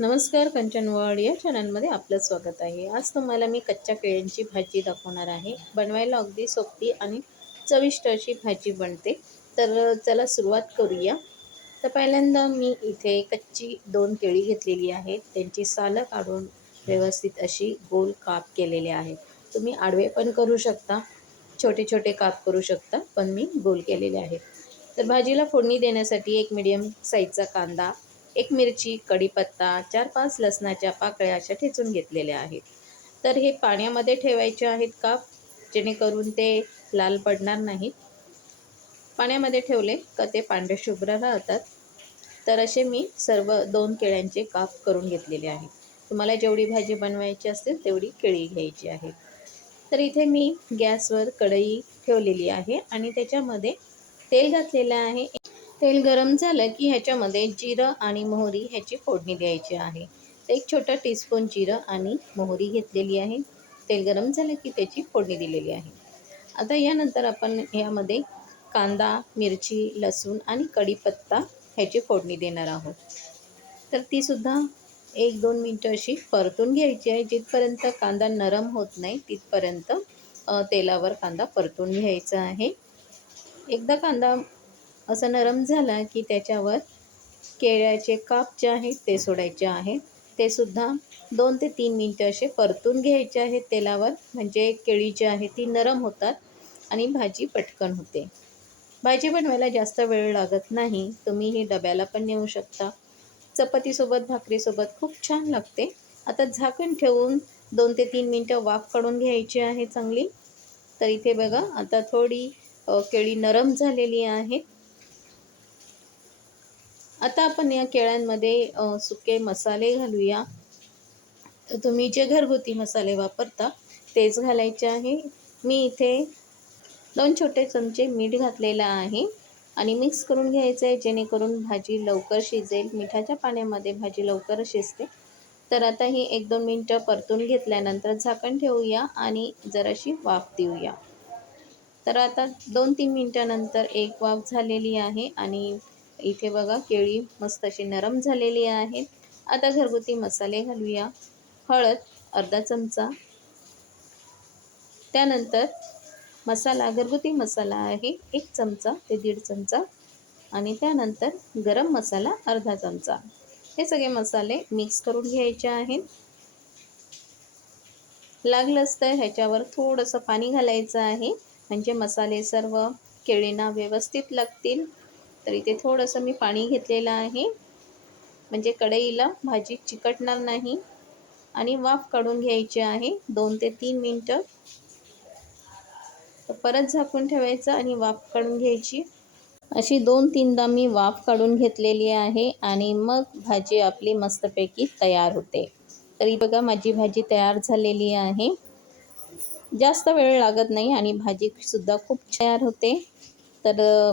नमस्कार कंचनवाड या चॅनलमध्ये आपलं स्वागत आहे। आज तुम्हाला मी कच्च्या केळ्यांची भाजी दाखवणार आहे। बनवायला अगदी सोपी आणि चविष्ट अशी भाजी बनते। तर चला सुरुवात करूया। तर पहिल्यांदा मी इथे कच्ची 2 केळी घेतलेली आहेत। त्यांची सालं काढून व्यवस्थित अशी गोल काप केलेले आहेत। तुम्ही आडवे पण करू शकता, छोटे छोटे काप करू शकता, पण मी गोल केलेले आहेत। तर भाजीला फोडणी देण्यासाठी एक मीडियम साईजचा कांदा, एक मिरची, कढीपत्ता, 4-5 लसणाच्या पाकळ्या अशा ठेचून घेतलेल्या आहेत। तर हे पाण्यामध्ये ठेवायचे आहेत काप, जेणेकरून ते लाल पडणार नाहीत। पाण्यामध्ये ठेवले का ते पांढरे शुभ्र राहतात। तर असे मी सर्व 2 केळ्यांचे काप करून घेतलेले आहेत। तुम्हाला जेवढी भाजी बनवायची असेल तेवढी केळी घ्यायची आहे। तर इथे मी गॅसवर कढई ठेवलेली आहे आणि त्याच्यामध्ये तेल घातलेलं आहे। तेल गरम झालं की ह्याच्यामध्ये जिरं आणि मोहरी ह्याची फोडणी द्यायची आहे। तर 1 छोटा टीस्पून जिरं आणि मोहरी घेतलेली आहे। तेल गरम झालं की त्याची फोडणी दिलेली आहे। आता यानंतर आपण यामध्ये कांदा, मिरची, लसूण आणि कढीपत्ता ह्याची फोडणी देणार आहोत। तर तीसुद्धा 1-2 मिनटं अशी परतून घ्यायची आहे। जिथपर्यंत कांदा नरम होत नाही तिथपर्यंत तेलावर कांदा परतून घ्यायचा आहे। एकदा कांदा असा नरम झाला की त्याच्यावर केळ्याचे काप जे आहेत ते सोडायचे आहेत। ते सुद्धा 2 ते 3 मिनिटं असे परतून घ्यायचे आहेत तेलावर, म्हणजे केळी जी आहे ती नरम होतात आणि भाजी पटकन होते। भाजी बनवायला जास्त वेळ लागत नाही। तुम्ही ही डब्याला पण नेऊ शकता। चपातीसोबत, भाकरीसोबत खूप छान लागते। आता झाकण ठेवून 2 ते 3 मिनिटं वाफ काढून घ्यायची आहे चांगली। तर इथे बघा आता थोडी केळी नरम झालेली आहे। आता आपण या केळ्यांमध्ये सुके मसाले घालूया। तर तुम्ही जे घरगुती मसाले वापरता तेच घालायचे आहे। मी इथे 2 छोटे चमचे मीठ घातलेलं आहे आणि मिक्स करून घ्यायचं आहे, जेणेकरून भाजी लवकर शिजेल। मिठाच्या पाण्यामध्ये भाजी लवकर शिजते। तर आता ही 1-2 मिनिटं परतून घेतल्यानंतर झाकण ठेवूया आणि जराशी वाफ देऊया। तर आता 2-3 मिनिटानंतर एक वाफ झालेली आहे आणि इथे बघा केळी मस्त अशी नरम झालेली आहे। आता घरगुती मसाले घालूया। हळद अर्धा चमचा, त्यानंतर मसाला घरगुती मसाला आहे 1 चमचा ते 1.5 चमचा आणि त्यानंतर गरम मसाला अर्धा चमचा। हे सगळे मसाले मिक्स करून घ्यायचे आहेत। लागलंच तर ह्याच्यावर थोडंसं पाणी घालायचं आहे, म्हणजे मसाले सर्व केळींना व्यवस्थित लागतील। तर इथे थोडंसं मी पाणी घेतलेलं आहे, म्हणजे कढईला भाजी चिकटणार नाही आणि वाफ काढून घ्यायची आहे 2 ते 3 मिनिटं। तर परत झाकून ठेवायचं आणि वाफ काढून घ्यायची। अशी 2-3दा मी वाफ काढून घेतलेली आहे आणि मग भाजी आपली मस्तपैकी तयार होते। तरी बघा माझी भाजी तयार झालेली आहे। जास्त वेळ लागत नाही आणि भाजीसुद्धा खूप तयार होते। तर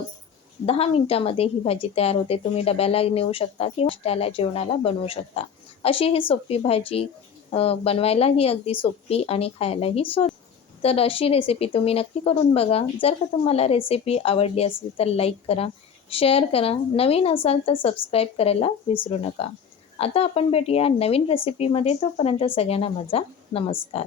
10 मिनिटामध्ये ही भाजी तयार होते। तुम्ही डब्याला नेऊ शकता किंवा नाश्त्याला, जेवणाला बनवू शकता। अशी ही सोपी भाजी बनवायलाही अगदी सोपी आणि खायलाही स्वादिष्ट। तर अशी रेसिपी तुम्ही नक्की करून बघा। जर का तुम्हाला रेसिपी आवडली असेल तर लाईक करा, शेअर करा, नवीन असाल तर सबस्क्राईब करायला विसरू नका। आता आपण भेटूया नवीन रेसिपीमध्ये, तोपर्यंत सगळ्यांना माझा नमस्कार।